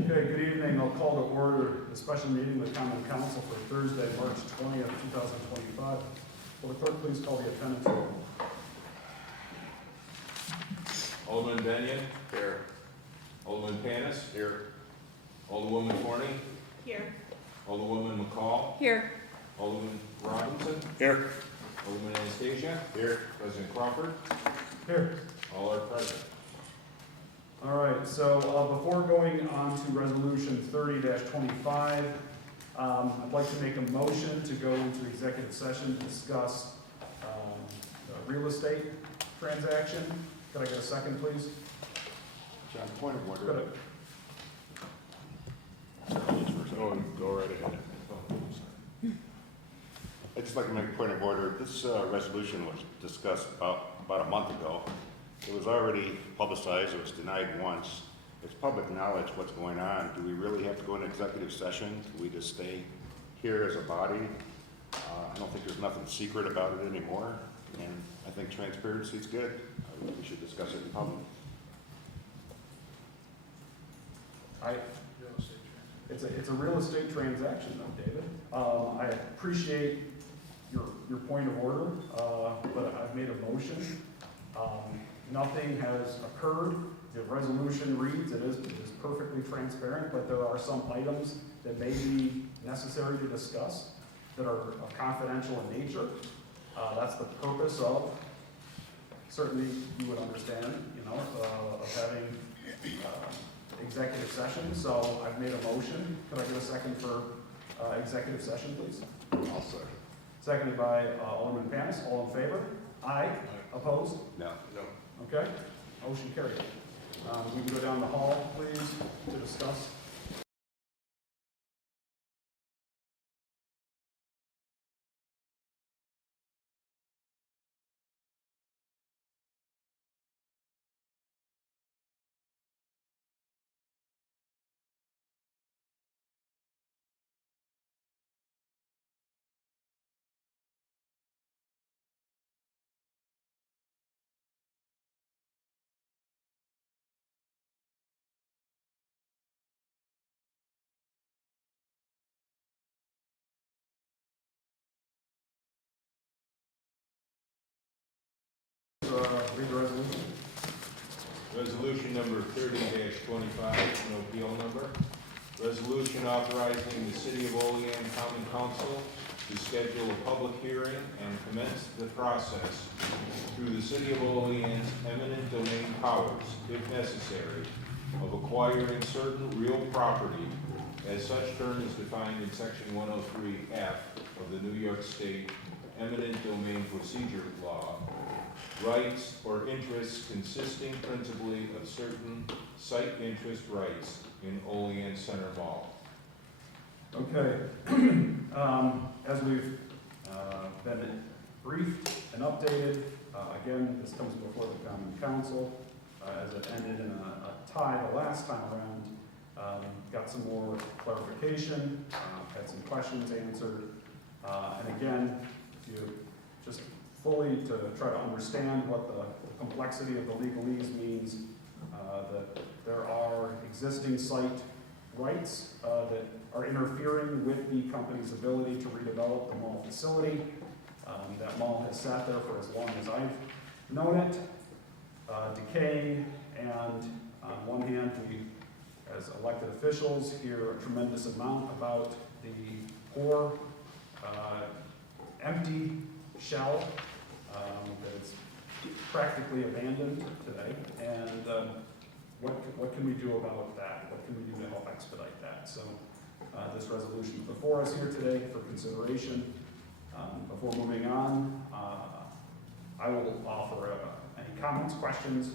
Okay, good evening. I'll call to order the special meeting of the Common Council for Thursday, March 20th, 2025. Will the clerk please call the attendance roll? Alderman Benyon. Here. Alderman Panis. Here. Alderwoman Forney. Here. Alderwoman McCall. Here. Alderman Robinson. Here. Alderman Anastasia. Here. President Crawford. Here. All are present. All right, so before going on to resolution 30-25, I'd like to make a motion to go into executive session to discuss the real estate transaction. Could I get a second, please? John, point of order. Could Go right ahead. I'd just like to make a point of order. This resolution was discussed about a month ago. It was already publicized. It was denied once. It's public knowledge what's going on. Do we really have to go into executive session? Do we just stay here as a body? I don't think there's nothing secret about it anymore. And I think transparency is good. We should discuss it in public. It's a real estate transaction, though, David. I appreciate your point of order, but I've made a motion. Nothing has occurred. The resolution reads it is perfectly transparent, but there are some items that may be necessary to discuss that are confidential in nature. That's the purpose of, certainly you would understand, of having executive session. So I've made a motion. Could I get a second for executive session, please? I'll second. Seconded by Alderman Panis. All in favor? Aye. Opposed? No. No. Okay, motion carried. We can go down the hall, please, to discuss. Read the resolution. Resolution number 30-25, no appeal number. Resolution authorizing the City of Olean Common Council to schedule a public hearing and commence the process through the City of Olean's eminent domain powers, if necessary, of acquiring certain real property as such term is defined in Section 103F of the New York State Eminent Domain Procedure Law, rights or interests consisting principally of certain site interest rights in Olean Center Mall. Okay, as we've been briefed and updated, again, this comes before the Common Council, as it ended in a tie the last time around. Got some more clarification, had some questions answered, and again, if you just fully to try to understand what the complexity of the legalese means, that there are existing site rights that are interfering with the company's ability to redevelop the mall facility. That mall has sat there for as long as I've known it, decaying, and on one hand, we, as elected officials, hear a tremendous amount about the poor, empty shell that it's practically abandoned today, and what can we do about that? What can we do to help expedite that? So this resolution is before us here today for consideration. Before moving on, I will offer any comments, questions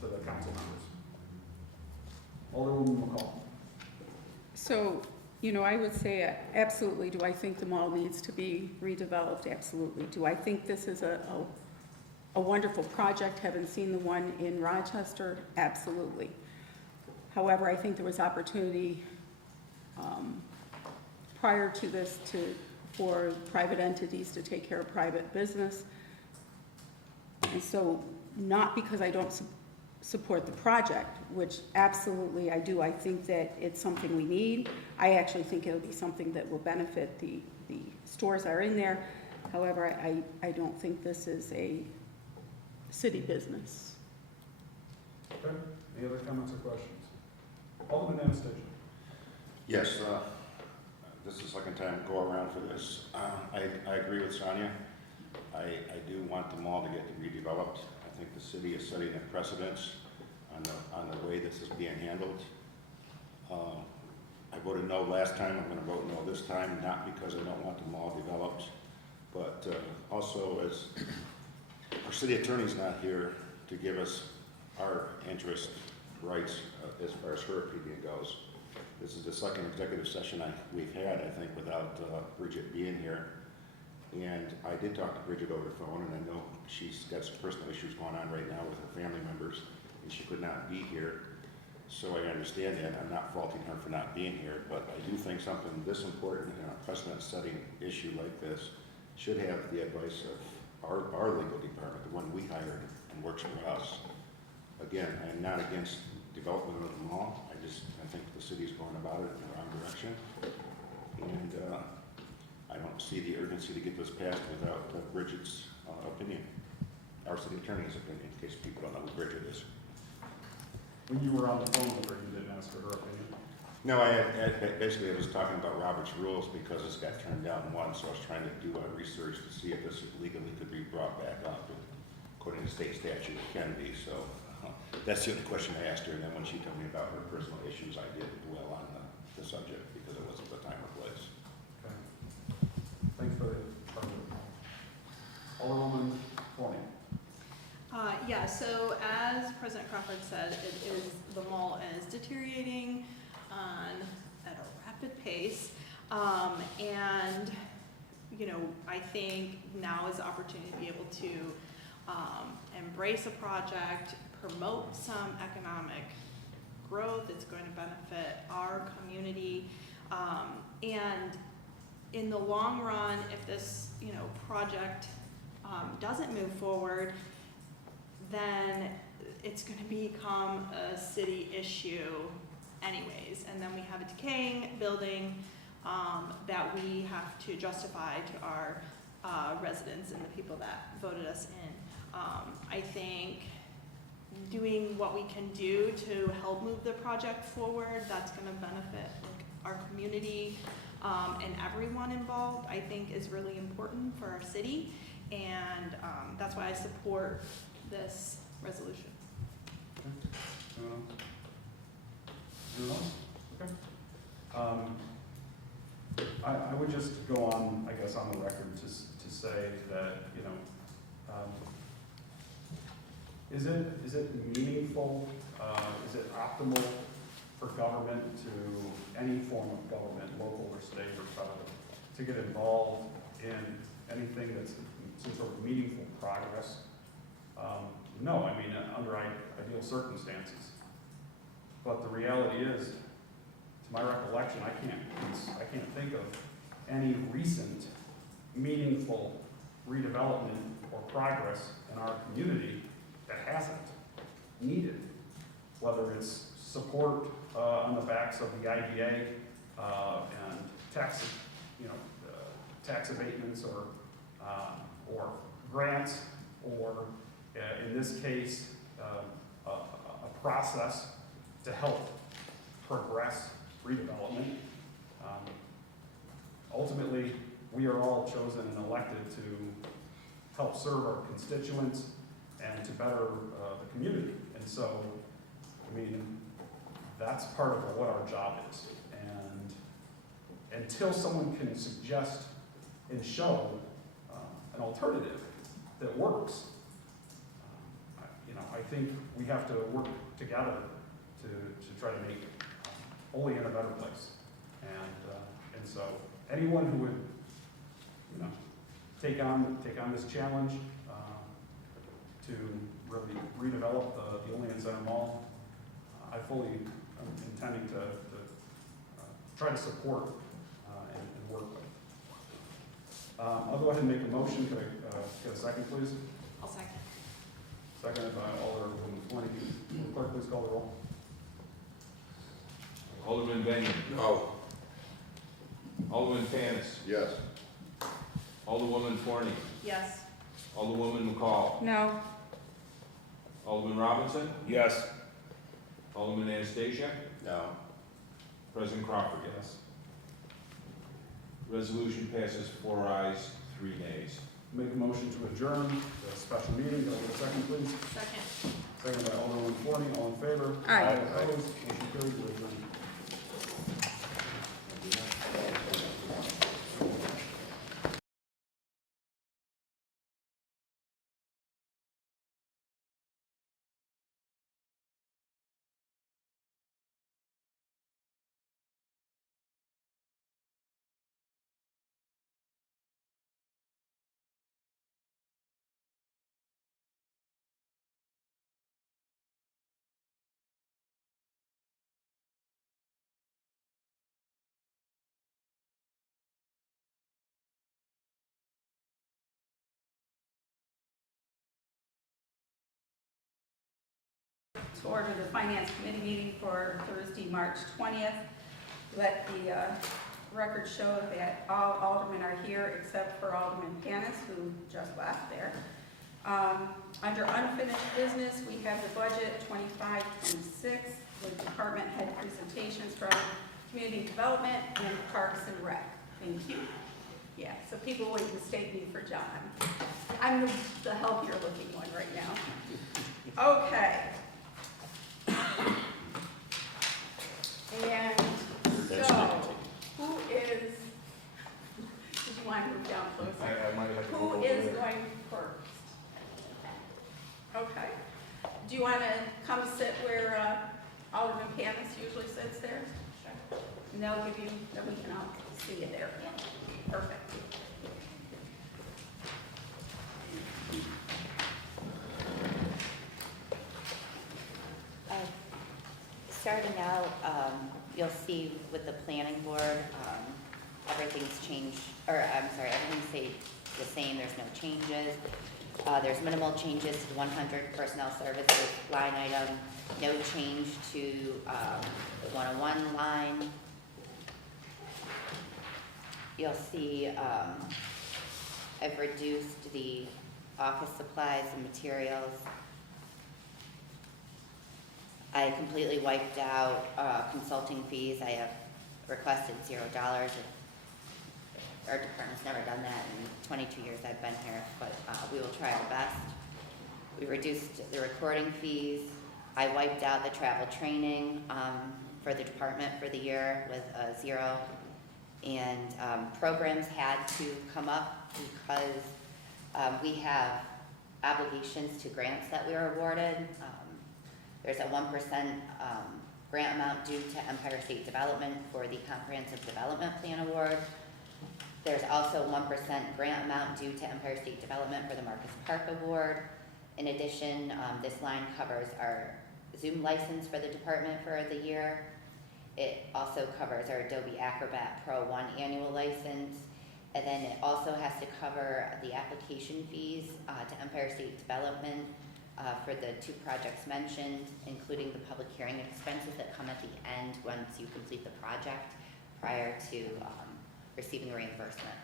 to the council members. Alderwoman McCall. So, I would say absolutely. Do I think the mall needs to be redeveloped? Absolutely. Do I think this is a wonderful project? Haven't seen the one in Rochester? Absolutely. However, I think there was opportunity prior to this for private entities to take care of private business. And so, not because I don't support the project, which absolutely I do. I think that it's something we need. I actually think it'll be something that will benefit the stores that are in there. However, I don't think this is a city business. Okay, any other comments or questions? Alderman Anastasia. Yes, this is the second time I go around for this. I agree with Sonia. I do want the mall to get redeveloped. I think the city is setting a precedence on the way this is being handled. I voted no last time, I'm gonna vote no this time, not because I don't want the mall developed, but also as our city attorney's not here to give us our interest rights as far as her opinion goes. This is the second executive session we've had, I think, without Bridget being here. And I did talk to Bridget over the phone, and I know she's got some personal issues going on right now with her family members, and she could not be here. So I understand that. I'm not faulting her for not being here, but I do think something this important in a precedent-setting issue like this should have the advice of our legal department, the one we hired and works for us. Again, I'm not against development of the mall. I think the city's going about it in the wrong direction. And I don't see the urgency to get this passed without Bridget's opinion, our city attorney's opinion, in case people don't know who Bridget is. When you were on the phone with her, you didn't ask for her opinion? No, basically I was talking about Robert's rules because this got turned down once, so I was trying to do a research to see if this legally could be brought back up. And according to state statute, it can be, so that's the only question I asked her. And then when she told me about her personal issues, I did dwell on the subject because it wasn't the time or place. Okay. Thanks for the Alderwoman Forney. Yeah, so as President Crawford said, the mall is deteriorating at a rapid pace. And, you know, I think now is the opportunity to be able to embrace a project, promote some economic growth. It's going to benefit our community. And in the long run, if this, project doesn't move forward, then it's going to become a city issue anyways. And then we have a decaying building that we have to justify to our residents and the people that voted us in. I think doing what we can do to help move the project forward, that's going to benefit our community and everyone involved, I think is really important for our city. And that's why I support this resolution. Anyone else? Okay. I would just go on, I guess, on the record to say that, is it meaningful, is it optimal for government to, any form of government, local or state or federal, to get involved in anything that's some sort of meaningful progress? No, I mean, under ideal circumstances. But the reality is, to my recollection, I can't think of any recent meaningful redevelopment or progress in our community that hasn't needed, whether it's support on the backs of the IDA and tax abatements or grants, or in this case, a process to help progress redevelopment. Ultimately, we are all chosen and elected to help serve our constituents and to better the community. And so, I mean, that's part of what our job is. And until someone can suggest and show an alternative that works, I think we have to work together to try to make Olean a better place. And so anyone who would, take on this challenge to really redevelop the Olean Center Mall, I fully am intending to try to support and work with. I'll go ahead and make a motion. Could I get a second, please? I'll second. Seconded by Alderwoman Flanagan. Will the clerk please call the roll? Alderman Benyon. No. Alderman Panis. Yes. Alderwoman Forney. Yes. Alderwoman McCall. No. Alderman Robinson. Yes. Alderman Anastasia. No. President Crawford. Yes. Resolution passes 4 ayes, 3 nays. Make a motion to adjourn the special meeting. Can I get a second, please? Second. Seconded by Alderwoman Forney. All in favor? Aye. All opposed? Motion carried. We're adjourned. To order the Finance Committee meeting for Thursday, March 20th. Let the record show that all aldermen are here except for Alderman Panis, who just left there. Under unfinished business, we have the budget 25-26, the department head presentations from Community Development and Parks and Rec. Thank you. Yeah, so people would mistake me for John. I'm the healthier looking one right now. Okay. And so, who is, did you want to move down closer? I might have to Who move is over there. going first? Okay. Do you want to come sit where Alderman Panis usually sits there? Sure. And they'll give you, then we can all see you there. Perfect. Starting out, you'll see with the planning board, everything's changed, or I'm sorry, everything's stayed the same, there's no changes. There's minimal changes to the 100 personnel services line item, no change to the 101 line. You'll see I've reduced the office supplies and materials. I completely wiped out consulting fees. I have requested $0. Our department's never done that in 22 years I've been here, but we will try our best. We reduced the recording fees. I wiped out the travel training for the department for the year with a 0. And programs had to come up because we have obligations to grants that we are awarded. There's a 1% grant amount due to Empire State Development for the Comprehensive Development Plan Award. There's also 1% grant amount due to Empire State Development for the Marcus Park Award. In addition, this line covers our Zoom license for the department for the year. It also covers our Adobe Acrobat Pro 1 annual license. And then it also has to cover the application fees to Empire State Development for the 2 projects mentioned, including the public hearing expenses that come at the end once you complete the project prior to receiving reimbursement.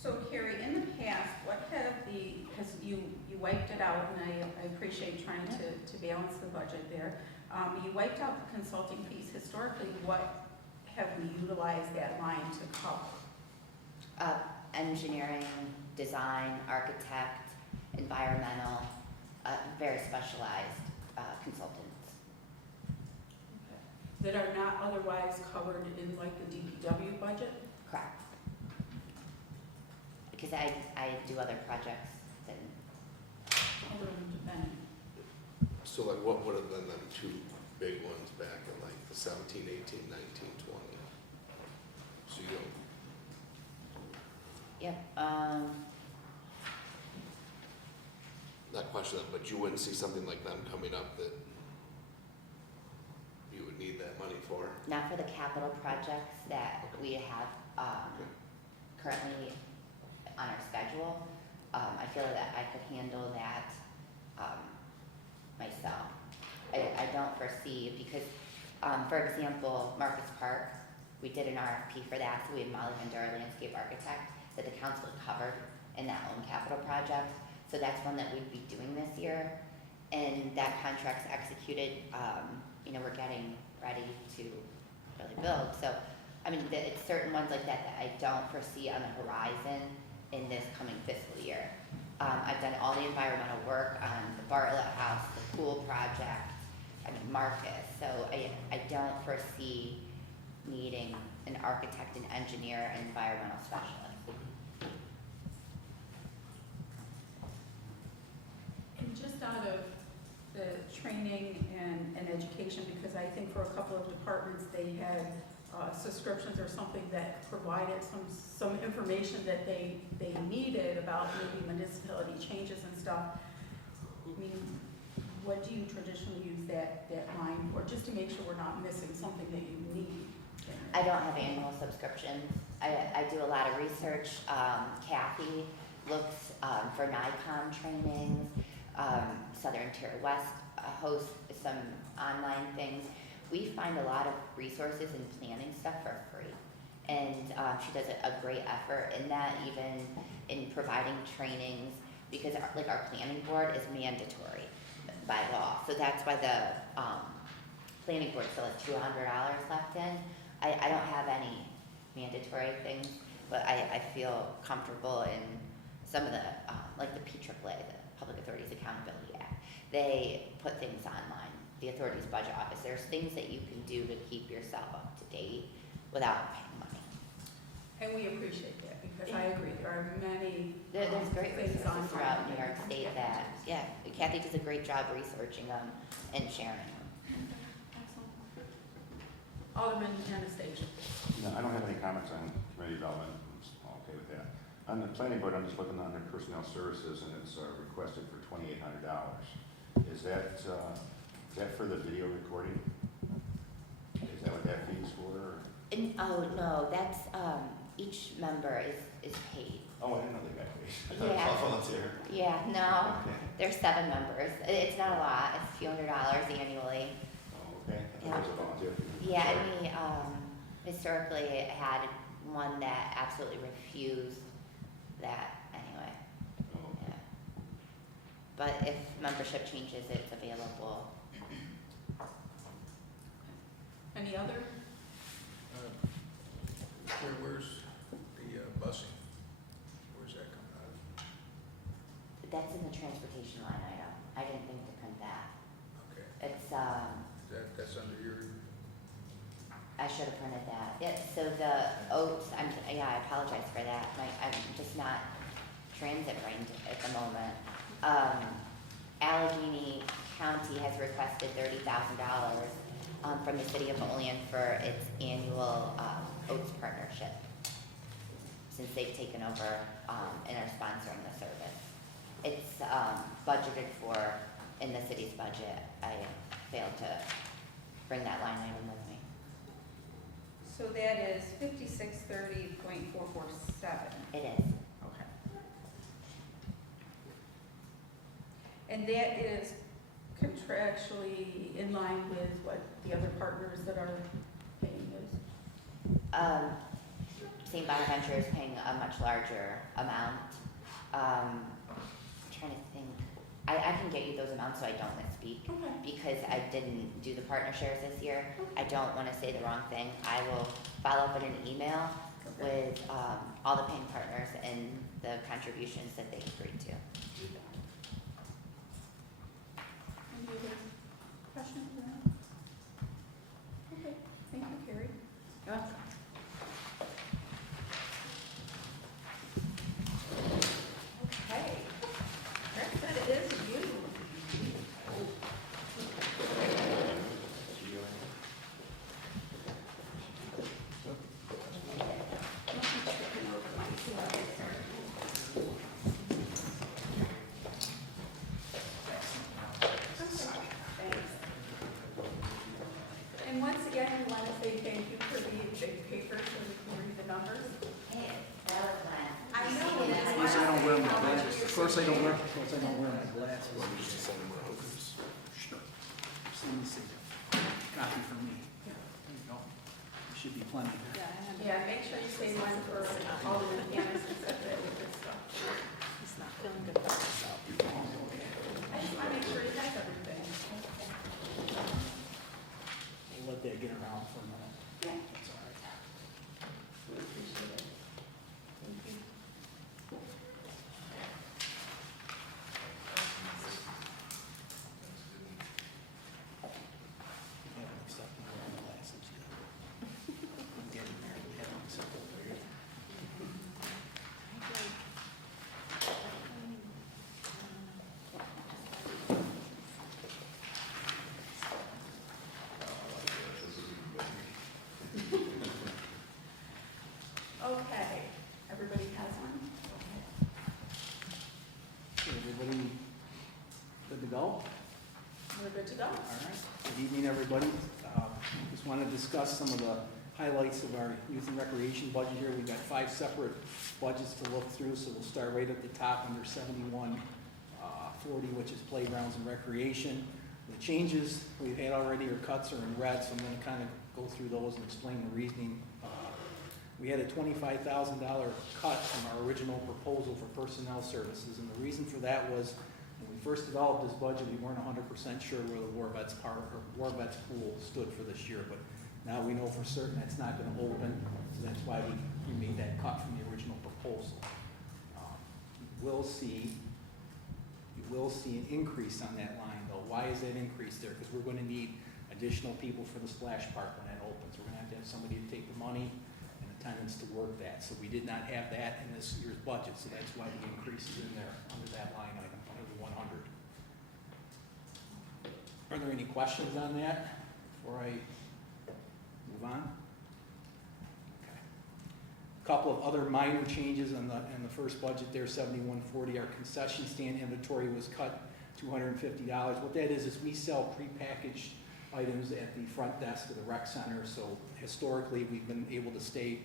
So Carrie, in the past, what have because you wiped it out, and I appreciate trying to balance the budget there. You wiped out the consulting fees. Historically, what have we utilized that line to cover? Engineering, design, architect, environmental, very specialized consultants. That are not otherwise covered in like the DPW budget? Correct. Because I do other projects than, Other than, So like what would have been them 2 big ones back in like the 17, 18, 19, 20? So you don't, yep, not question that, but you wouldn't see something like them coming up that you would need that money for? not for the capital projects that we have currently on our schedule. I feel that I could handle that, myself. I don't foresee, because, for example, Marcus Park, we did an RFP for that, so we had Molly Vendor, our landscape architect, that the council had covered in that own capital project. So that's one that we'd be doing this year, and that contract's executed. We're getting ready to really build. So, I mean, it's certain ones like that that I don't foresee on the horizon in this coming fiscal year. I've done all the environmental work on the Bartlett House, the pool project, Marcus. So I don't foresee needing an architect, an engineer, an environmental specialist. And just out of the training and education, because I think for a couple of departments, they had subscriptions or something that provided some information that they needed about maybe municipality changes and stuff. I mean, what do you traditionally use that line for, just to make sure we're not missing something that you need? I don't have annual subscriptions. I do a lot of research. Kathy looks for NICOM trainings. Southern Tier West hosts some online things. We find a lot of resources and planning stuff for free. And she does a great effort in that, even in providing trainings, because our planning board is mandatory by law. So that's why the planning board still has $200 left in. I don't have any mandatory things, but I feel comfortable in some of the, like the PAAA, the Public Authorities Accountability Act. They put things online. The authority's budget office. There's things that you can do to keep yourself up to date without paying money. And we appreciate that, because I agree, there are many There's great things resources online throughout New that York you can State get. that, yeah, Kathy does a great job researching them and sharing them. Alderman Anastasia. No, I don't have any comments on community development. I'm okay with that. On the planning board, I'm just looking under personnel services, and it's requested for $2,800. Is that for the video recording? Is that what that fee's for? Oh, no, that's, each member is paid. Oh, I didn't know they got paid. I thought it was Yeah. all volunteer. Yeah, no, Okay. there's 7 members. It's not a lot, it's a few $100s annually. Oh, okay. I thought it was a volunteer. Yeah, and we historically had one that absolutely refused that anyway. Oh, Yeah. But if membership changes, it's available. Any other? Where's the busing? Where's that coming out of? That's in the transportation line item. I didn't think to print that. Okay, It's, that's under your, I should have printed that. Yeah, so the oats, I apologize for that. I'm just not transit brained at the moment. Allegheny County has requested $30,000 from the city of Olean for its annual oats partnership, since they've taken over and are sponsoring the service. It's budgeted for in the city's budget. I failed to bring that line item with me. So that is 5630.447. It is. Okay. And that is contractually in line with what the other partners that are paying is? St. Bonaventure is paying a much larger amount. I'm trying to think. I can get you those amounts so I don't misspeak, Okay. because I didn't do the partner shares this year. I don't want to say the wrong thing. I will follow up in an email with all the paying partners and the contributions that they agreed to. Any other questions for that? Okay, thank you, Carrie. You're welcome. Okay. Next set is you. And once again, we want to say thank you for the big papers so we can read the numbers. Hey, that was last. I know, wear my glasses. Of course, I don't wear my glasses. Just to send them around. Sure. Just let me see. Copy for me. There you go. There should be plenty there. Yeah, make sure you say one for all the mechanics and stuff that with this stuff. He's not feeling good about himself. I just want to make sure he has everything. We'll let that get around for a minute. Yeah. That's all right. Appreciate it. Thank you. We haven't accepted wearing glasses yet. I'm getting there. We haven't accepted wearing. Okay, everybody has one? Everybody good to go? We're good to go? All right. Good evening, everybody. Just want to discuss some of the highlights of our youth and recreation budget here. We've got 5 separate budgets to look through, so we'll start right at the top under 7140, which is playgrounds and recreation. The changes we've had already or cuts are in red, so I'm going to kind of go through those and explain the reasoning. We had a $25,000 cut from our original proposal for personnel services, and the reason for that was when we first developed this budget, we weren't 100% sure where the war vets pool stood for this year, but now we know for certain that's not going to open, so that's why we made that cut from the original proposal. You will see an increase on that line, though. Why is that increase there? Because we're going to need additional people for the splash park when that opens. We're going to have somebody to take the money and attendance to work that. So we did not have that in this year's budget, so that's why the increase is in there under that line item, under the 100. Are there any questions on that before I move on? Okay. A couple of other minor changes in the first budget there, 7140. Our concession stand inventory was cut $250. What that is we sell prepackaged items at the front desk of the rec center. So historically, we've been able to stay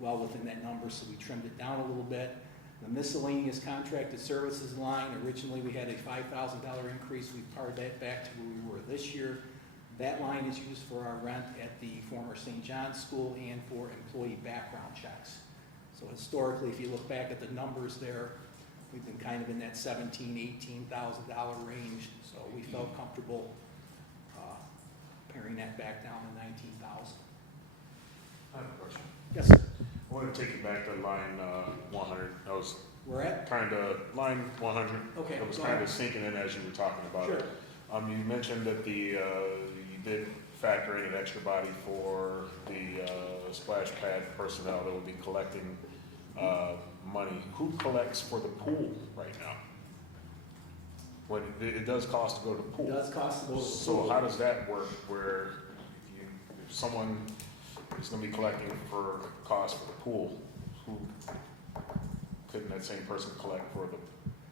well within that number, so we trimmed it down a little bit. The miscellaneous contracted services line, originally we had a $5,000 increase. We pared that back to where we were this year. That line is used for our rent at the former St. John's School and for employee background checks. So historically, if you look back at the numbers there, we've been kind of in that $17,000, $18,000 range. So we felt comfortable paring that back down to $19,000. I have a question. Yes, sir. I want to take you back to line 100. I was We're at? kind of, line 100. Okay, I was go kind ahead. of sinking in as you were talking about Sure. it. You mentioned that you did factor in an extra body for the splash pad personnel that will be collecting money. Who collects for the pool right now? When it does cost to go to the pool. It does cost to go to the So pool. how does that work where if someone is going to be collecting for cost for the pool, who couldn't that same person collect for the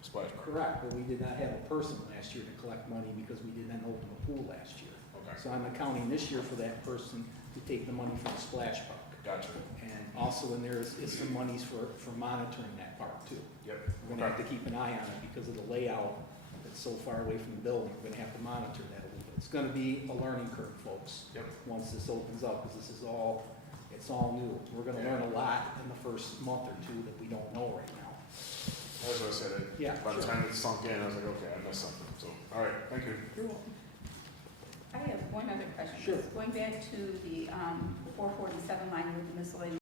splash park? Correct, but we did not have a person last year to collect money because we didn't open the pool last year. Okay, So I'm accounting this year for that person to take the money from the splash park. gotcha. And also in there is some monies for monitoring that park too. Yep. We're gonna have to keep an eye on it because of the layout that's so far away from the building. We're gonna have to monitor that a little bit. It's gonna be a learning curve, folks. Yep. Once this opens up, because this is all, it's all new. We're gonna learn a lot in the first month or two that we don't know right now. As I said, Yeah, by the sure. time it sunk in, I was like, okay, I missed something. So, all right, thank you. You're welcome. I have one other question. Sure. Going back to the 447 line with the miscellaneous